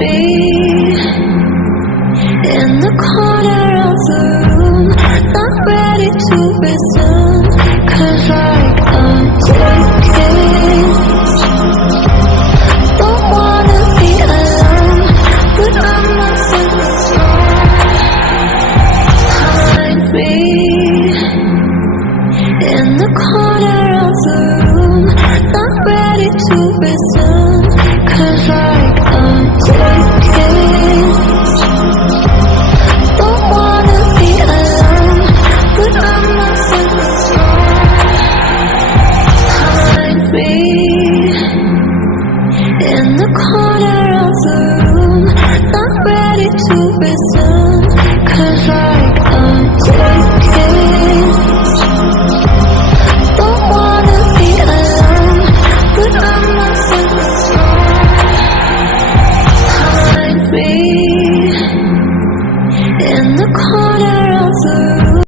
me in the corner of the room, not ready to resume, 'cause I'm taking. Don't wanna be alone, but I'm not so strong. Find me in the corner of the room, not ready to resume, 'cause I'm taking. Don't wanna be alone, but I'm not so strong. Find me in the corner of the room, not ready to resume, 'cause I'm taking. Don't wanna be alone, but I'm not so strong. Find me in the corner of the room.